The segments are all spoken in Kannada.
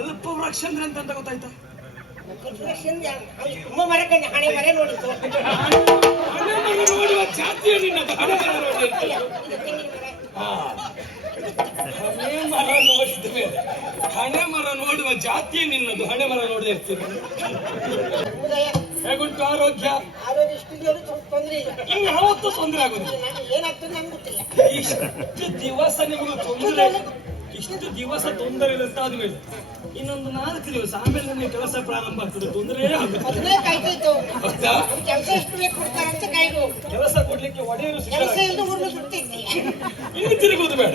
ಕಲ್ಪ ವೃಕ್ಷ ಅಂದ್ರೆ ಅಂತ ಗೊತ್ತಾಯ್ತಾ ನೋಡುವ ಜಾತಿಯ ನಿನ್ನದು ಹಣೆ ಮರ. ಹಣೆ ಮರ ನೋಡಿದ ಮೇಲೆ ಹಣೆ ಮರ ನೋಡುವ ಜಾತಿಯೇ ನಿನ್ನದು ಹಣೆ ಮರ ನೋಡದೆ ಇರ್ತೀನಿ. ಹೇಗುಂಟು ಆರೋಗ್ಯ? ಇನ್ನು ಯಾವತ್ತೂ ತೊಂದರೆ ಆಗುದಿಲ್ಲ. ಏನಾಗ್ತದೆ ಇಷ್ಟು ದಿವಸ ನಿಮಗೂ ತೊಂದರೆ ಇಷ್ಟು ದಿವಸ ತೊಂದರೆ ಅಂತ ಆದ್ಮೇಲೆ ಇನ್ನೊಂದು ನಾಲ್ಕು ದಿವಸ ಆಮೇಲೆ ನನಗೆ ಕೆಲಸ ಪ್ರಾರಂಭ ಆಗ್ತದೆ ತೊಂದರೆ ಕೆಲಸ ಕೊಡ್ಲಿಕ್ಕೆ ಒಡೆಯಲು ತಿರುಗುದು ತಿರುಗುವುದು ಬೇಡ.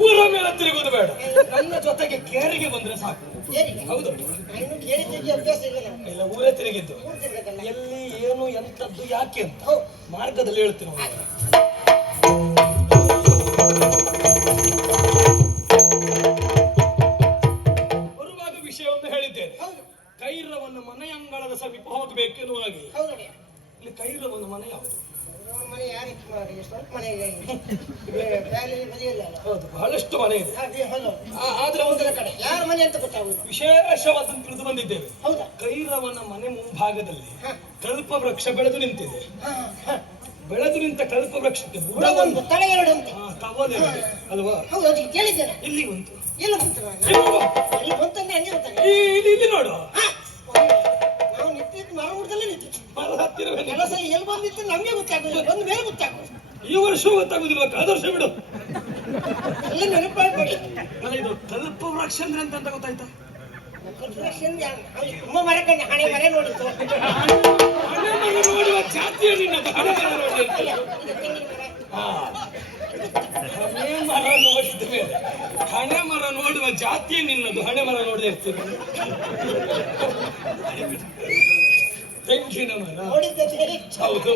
ಊರ ಮೇಲೆ ತಿರುಗುದು ಬೇಡ. ನನ್ನ ಜೊತೆಗೆ ಕೇರಿಗೆ ಬಂದ್ರೆ ಸಾಕು. ಹೌದು. ಇಲ್ಲ ಊರೇ ತಿರುಗಿದ್ದು. ಎಲ್ಲಿ ಏನು ಎಂತದ್ದು ಯಾಕೆ ಅಂತ. ಮಾರ್ಗದಲ್ಲಿ ಹೇಳ್ತೀನಿ ಹೌದು ಬಹಳಷ್ಟು ಮನೆ ಇದೆ. ಆ- ಆದ್ರೆ ಒಂದರ ಕಡೆ. ಯಾರ ಮನೆ ಅಂತ ಗೊತ್ತಾಗುದು ವಿಶೇಷವಾದ ತಿಳಿದು ಬಂದಿದ್ದೇವೆ. ಹೌದಾ? ಕೈರವನ ಮನೆ ಮುಂಭಾಗದಲ್ಲಿ. ಕಲ್ಪ ವೃಕ್ಷ ಬೆಳೆದು ನಿಂತಿದೆ. ಹಾ, ಹಾ. ಬೆಳೆದು ನಿಂತ ಕಲ್ಪ ವೃಕ್ಷಕ್ಕೆ ಬುಡ ಬುಡ ಒಂದು ತಲೆ ಎರಡು ಅಂತ ಅಲ್ವಾ? ಹೌದು ಅದಕ್ಕೆ ಕೇಳಿದ್ದೇನೆ. ಇಲ್ಲಿ ಬಂತು. ಎಲ್ಲ ಬಂತು ನಾನು ಇಲ್ಲಿ ಬಂತಂದ್ರೆ ಹಂಗೆ ಗೊತ್ತಾಗ ಇಲ್ಲಿ ಇಲ್ಲಿ ನೋಡು ಕೆಲಸ ಎಲ್ಲಿ ಬಂದಿತ್ತು ನಮ್ಗೆ ಗೊತ್ತಾಗುದಿಲ್ಲ ಬಂದ ಮೇಲೆ ಗೊತ್ತಾಗೋದು ಈ ವರ್ಷ ಗೊತ್ತಾಗುದಿಲ್ಲ ಕಳೆದ ವರ್ಷ ಬಿಡು. ಎಲ್ಲ ನೆನಪು ಮಾಡ್ಬೇಡಿ ಅಲ್ಲ ಇದು ಕಲ್ಪ ವೃಕ್ಷ ಅಂದ್ರೆ ಅಂತ ಅಂತ ಗೊತ್ತಾಯ್ತಾ? ತುಂಬ ಮರಕಂಡ ಹಣೆ ಮನೆ ನೋಡಿತ್ತು. ನೋಡುವ ಜಾತಿಯ ನಿನ್ನದು ಹಣೆ ಮರ ಹಾ. ಹಣೆ ಮರ ನೋಡಿದ ಮೇಲೆ ಹಣೆ ಮರ ನೋಡುವ ಜಾತಿಯೇ ನಿನ್ನದು ಹಣೆ ಮರ ನೋಡದೆ ಮರ ಹೌದು.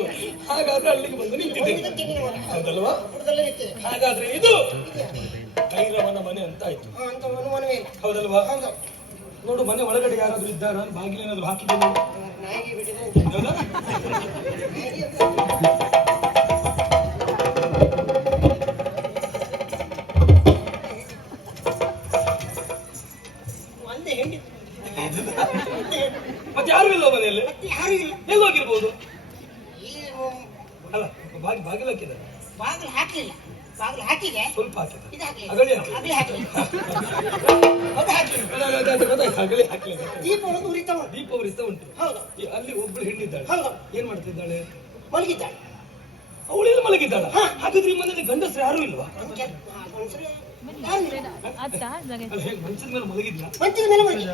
ಹಾಗಾದ್ರೆ ಅಲ್ಲಿಗೆ ಬಂದು ನಿಂತಿದ್ದೇನೆ ಮರ ಹೌದಲ್ವಾ? ಹಾಗಾದ್ರೆ ಇದು ಕೈರವನ ಮನೆ ಅಂತ ಆಯ್ತು. ಹೌದಲ್ವಾ? ಹೌದು. ನೋಡು ಮನೆ ಒಳಗಡೆ ಯಾರಾದ್ರೂ ಇದ್ದಾರ? ಬಾಗಿಲು ಏನಾದ್ರು ಹಾಕಿದ್ದೇನೆ ಮತ್ತೆ ಯಾರು ಇಲ್ಲ ಮನೆಯಲ್ಲಿ? ಎಲ್ಲ ಯಾರು ಇಲ್ಲ. ಎಲ್ಲಿ ಹೋಗಿರ್ಬೋದು? ಅಲ್ಲ ಬಾಗಿ ಬಾಗಿಲು ಹಾಕಿದ್ದಾರೆ. ಬಾಗಿಲು ಹಾಕಲಿಲ್ಲ. ಬಾಗಿಲು ಹಾಕಿದೆ. ಸ್ವಲ್ಪ ಅಗಳಿ ಹಾಕಿ ದೀಪ ಒಂದು ಉರಿತಾ ಉಂಟು. ದೀಪ ಉಂಟು. ಅಲ್ಲಿ ಒಬ್ಳು ಹೆಣ್ಣಿದ್ದಾಳೆ. ಹೌದು. ಏನ್ ಮಾಡ್ತಿದ್ದಾಳೆ? ಮಲಗಿದ್ದಾಳೆ. ಅವಳೆಲ್ಲ ಮಲಗಿದ್ದಾಳ? ಹಾಗಾದ್ರೆ ಮನೆಯಲ್ಲಿ ಮನೇಲಿ ಗಂಡಸರು ಯಾರು ಇಲ್ವಾ? ಮಂಚದ ಮೇಲೆ ಮಲಗಿದ್ಲ ಮಂಚದ ಮೇಲೆ ಮಲಗಿ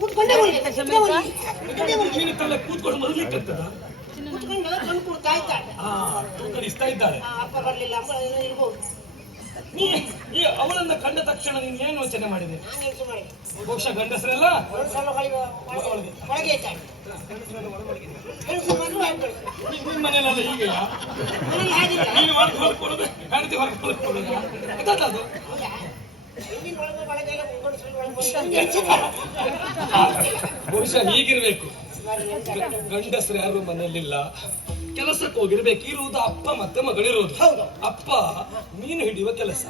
ಕೂತ್ಕೊಂಡೇ ಅಪ್ಪ ಬರಲಿಲ್ಲ ನೀ ಅವಳನ್ನ ಕಂಡ ತಕ್ಷಣ ನೀನ್ ಏನು ಯೋಚನೆ ಮಾಡಿದೆ ಬಹುಶಃ ಗಂಡಸರೆಲ್ಲ ಒಳಗೆ ಮನೇಲಿ ಹಾಗಿಲ್ಲ ನೀನು ಹೊರಗೆ ಹೊಲ್ಕೊಳ್ಳೋದು ಹೆಂಡತಿ ಹೊರಗೆ ಕೊಡೋದು ಅದು ಬಹುಶಃ ಹೀಗಿರ್ಬೇಕು. ಗಂಡಸರು ಯಾರು ಮನೆಯಲ್ಲಿಲ್ಲ. ಕೆಲಸಕ್ಕೆ ಹೋಗಿರ್ಬೇಕು. ಇರುವುದು ಅಪ್ಪ ಮತ್ತೆ ಮಗಳಿರುವುದು. ಅಪ್ಪ ಮೀನು ಹಿಡಿಯುವ ಕೆಲಸ.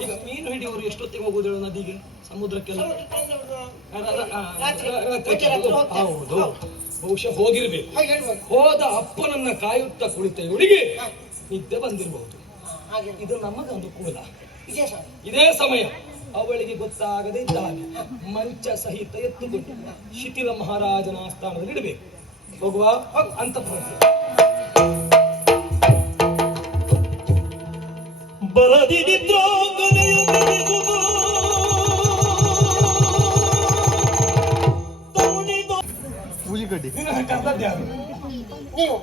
ಈಗ ಮೀನು ಹಿಡಿಯುವರು ಎಷ್ಟೊತ್ತಿಗೆ ಹೋಗುದು ಹೇಳು ನದಿಗೆ? ಸಮುದ್ರಕ್ಕೆಲ್ಲ. ಹೌದು. ಬಹುಶಃ ಹೋಗಿರ್ಬೇಕು. ಹೋದ ಅಪ್ಪನನ್ನ ಕಾಯುತ್ತಾ ಕುಳಿತ ಇವಳಿಗೆ ಹಾ. ನಿದ್ದೆ ಬಂದಿರಬಹುದು. ಇದು ನಮಗೊಂದು ಕೂಲ. ಇದೇ ಸಮಯ. ಅವಳಿಗೆ ಗೊತ್ತಾಗದೇ ಇದ್ದಾನೆ. ಮಂಚ ಸಹಿತ ಎತ್ತುಕೊಂಡು ಶಿಥಿಲ ಮಹಾರಾಜನ ಆಸ್ಥಾನದಲ್ಲಿ ಇಡಬೇಕು. ಹೋಗುವ ಹೋಗ್ ಅಂತ ನೀವು.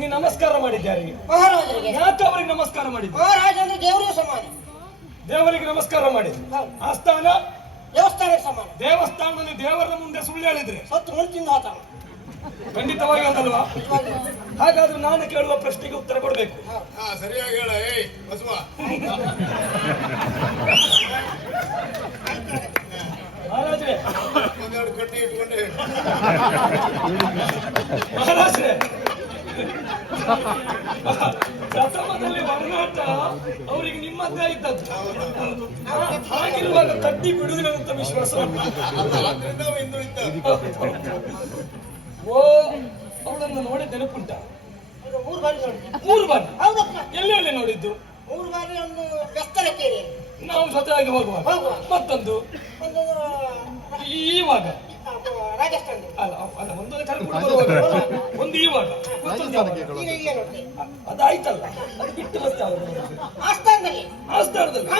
ನೀ ನಮಸ್ಕಾರ ಮಾಡಿದ್ಯಾರಿ? ಮಹಾರಾಜರಿಗೆ ಯಾಕೆ ಅವರಿಗೆ ನಮಸ್ಕಾರ ಮಾಡಿದ್ದೆ? ಮಹಾರಾಜ ಅಂದ್ರೆ ದೇವರೇ ಸಮಾನ. ದೇವರಿಗೆ ನಮಸ್ಕಾರ ಮಾಡಿ. ಆಸ್ಥಾನ? ದೇವಸ್ಥಾನಕ್ಕೆ ಸಮಾನ ದೇವಸ್ಥಾನದಲ್ಲಿ ದೇವರ ಮುಂದೆ ಸುಳ್ಳು ಹೇಳಿದ್ರೆ? ಸತ್ತು ಮುಂಚಿಂದ ಆತ. ಖಂಡಿತವಾಗಿ ಅಂತಲ್ವಾ ಹಾಗಾದ್ರೆ ನಾನು ಕೇಳುವ ಪ್ರಶ್ನೆಗೆ ಉತ್ತರ ಕೊಡಬೇಕು. ಆ ಸರಿಯಾಗಿ ಹೇಳ. ಏಯ್ ಬಸವ. ಮಹಾರಾಜ್ರೆ. ಒಂದೆರಡು ಕಟ್ಟಿ ಇಟ್ಕೊಂಡೆ. ಮಹಾರಾಜರೇ. ಪ್ರಥಮದಲ್ಲಿ ವರ್ಣಾಟ ಅವರಿಗೆ ನಿಮ್ಮದ್ದೇ ಇದ್ದದ್ದು ಹಾಗಿರುವಾಗ ಕಟ್ಟಿ ಬಿಡುವುದಿಲ್ಲ ಅಂತ ವಿಶ್ವಾಸ ಓ ಅವಳನ್ನು ನೋಡಿ ನೆನಪುಂಟ? ಮೂರು ಬಾರಿ ಮೂರು ಬಾರಿ? ಹೌದಪ್ಪ. ಎಲ್ಲಿ ಎಲ್ಲಿ ನೋಡಿದ್ದು? ಮೂರು ಬಾರಿ ಒಂದು ಗಸ್ತರ ಕೇಳಿ ನಾವು ಜೊತೆಯಾಗಿ ಹೋಗುವ. ಮತ್ತೊಂದು? ಈವಾಗ? ರಾಜಸ್ಥಾನ ಅಲ್ಲ ಅಲ್ಲ ಒಂದು ಕರ್ಕೊಂಡು ಬರುವಾಗ ಇಲ್ಲೇ ನೋಡ್ತೆ ಅದಾಯ್ತಲ್ಲ ಅದು ಬಿಟ್ಟು ಬರುವುದು? ಆಸ್ಥಾನದಲ್ಲಿ. ಆ ಸ್ಥಳದಲ್ಲಿ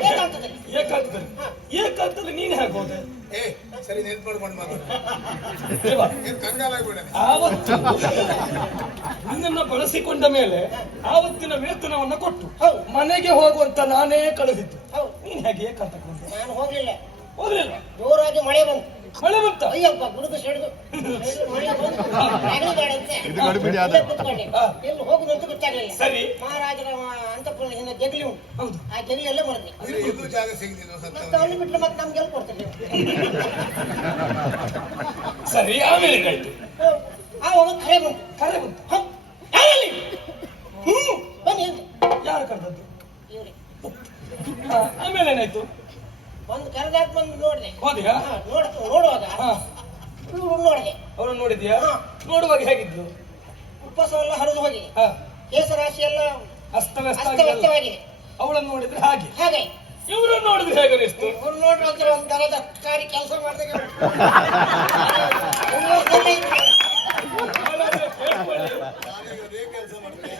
ಏಕಾಂತದಲ್ಲಿ. ಏಕಾಂತದಲ್ಲಿ. ನೀನು ಹೇಗೆ ಹೋದೆ? ಏ ಸರಿ ನೆನ್ಪು ಮಾಡ್ಕೊಂಡು ಆವತ್ತು ನಿನ್ನನ್ನ ಬಳಸಿಕೊಂಡ ಮೇಲೆ ಆವತ್ತಿನ ವೇತನವನ್ನ ಕೊಟ್ಟು ಹೌದು. ಮನೆಗೆ ಹೋಗುವಂತ ನಾನೇ ಕಳೆದಿದ್ದು. ಹೌದು. ನೀನ್ ಹೇಗೆ ಏಕಾಂತ ಕೊಡ್ತೀನಿ ನಾನು ಹೋಗ್ಲಿಲ್ಲ. ಹೋಗ್ಲಿಲ್ಲ? ಜೋರಾಗಿ ಮಳೆ ಬಂತು. ಮಳೆ ಬಂತ ಅಯ್ಯಪ್ಪ ಗುಡುಗು ಕೂತ್ಕೊಂಡೆ. ಎಲ್ಲಿ ಹೋಗುದು ಅಂತ ಗೊತ್ತಾಗಲಿಲ್ಲ ಸರಿ ಮಹಾರಾಜರ ಅಂತಪುರ ಹಿಂದೆ ಜಗಲಿ ಉಂಟು ಹೌದು ಆ ಎಲ್ಲ ಮರದಿ ಇದು ಜಾಗ ಸಿಗದಿಲ್ಲ ಮತ್ತೆ ಸತ್ತ ಅಲ್ಲಿ ಬಿಟ್ರೆ ಮತ್ತೆ ನಮ್ಗೆ ಎಲ್ಲಿ ಸರಿ ಆಮೇಲೆ ಏನಾಯ್ತು ಆ ಹೋಗಿ ಕರೆ ಬಂತು ಕರೆ ಬಂತು ಹ? ಯಾರಲ್ಲಿ ಹ್ಮ್ ಬನ್ನಿ ಅಂತ ಯಾರು ಕರೆದದ್ದು ಇವ್ರಿ ಹಾ, ಆಮೇಲೆ ಏನಾಯ್ತು ಬಂದು ಕರೆದಾಕ ಬಂದು ನೋಡಿದೆ. ಹೋದಿಯಾ? ನೋಡ್ ನೋಡುವಾಗ. ಹಾ. ಇವ್ರು ನೋಡಿದೆ ಅವರನ್ನು ನೋಡಿದ್ಯಾ. ನೋಡುವಾಗ ಹೇಗಿದ್ಲು? ಉಪವಾಸ ಎಲ್ಲ ಹರಿದು ಹೋಗಿ. ಹಾ. ಕೇಸರಾಶಿ ಎಲ್ಲ ಅಸ್ತವ್ಯಸ್ತ ಆಗಿಲ್ಲ. ಅಸ್ತವ್ಯಸ್ತವಾಗಿದೆ ಅವಳನ್ನು ನೋಡಿದ್ರೆ ಹಾಗೆ. ಹಾಗೆ. ಇವ್ರನ್ನ ನೋಡಿದ್ರೆ ಹೇಗೆ ಅನಿಸ್ತು ಇವ್ರು ನೋಡ್ರಿ ಅಂದ್ರೆ ಒಂದು ದರದ ಕಾರಿ ಕೆಲಸ ಮಾಡಿದಾಗ ಹಾಗಾದ್ರೆ ಕೇಳ್ಕೊಳ್ಳಿ. ನಾನೀಗ ಅದೇ ಕೆಲಸ ಮಾಡ್ತೇನೆ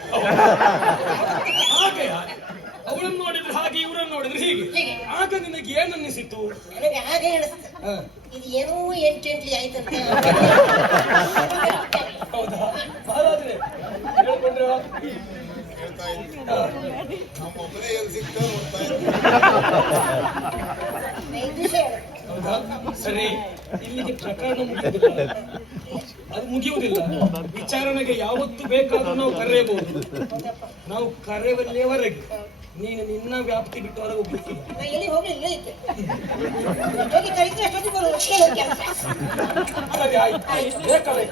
ಹಾಗೆ ಅವಳನ್ನು ನೋಡಿದ್ರೆ ಹಾಗೆ ಇವರನ್ನು ನೋಡಿದ್ರೆ ಹೀಗೆ ಹೀಗೆ. ಆಗ ನಿನಗೆ ಏನ್ ಅನ್ನಿಸಿತು ನನಗೆ ಹೇಳಿಸ್ತು ಹಾ, ಇದು ಏನೋ ಎಂಟೆಂಟ್ಲಿ ಆಯ್ತಂತ. ಹೌದಾ? ಹೇಳ್ಕೊಂಡ್ರೆ? ಸಿಗ್ತಾ ನೋಡ್ತಾ ಸರಿ ಇಲ್ಲಿಗೆ ಪ್ರಕರಣ ಮುಗಿಯುವುದಿಲ್ಲ ಅದು ಮುಗಿಯುವುದಿಲ್ಲ. ವಿಚಾರಣೆಗೆ ಯಾವತ್ತು ಬೇಕಾದ್ರೂ ನಾವು ಕರೆಯಬಹುದು. ನಾವು ಕರೆಯಬಲ್ಲೆಯವರೆಗೆ ನೀನು ನಿನ್ನ ವ್ಯಾಪ್ತಿ ಬಿಟ್ಟು ಹೊರಗೆ ಹೋಗ್ಲಿಕ್ಕಿಲ್ಲ ನಾ ಎಲ್ಲಿ ಹೋಗ್ಲಿಲ್ಲ ಇದ್ದೆ. ಎಷ್ಟೊತ್ತಿಗೆ ಕರೀತಾರೆ ಕೈ ಬರೋದು ಅಷ್ಟೇ ಕೆಲಸ ಆಯ್ತು. ಬೇಕಾದ್ರೆ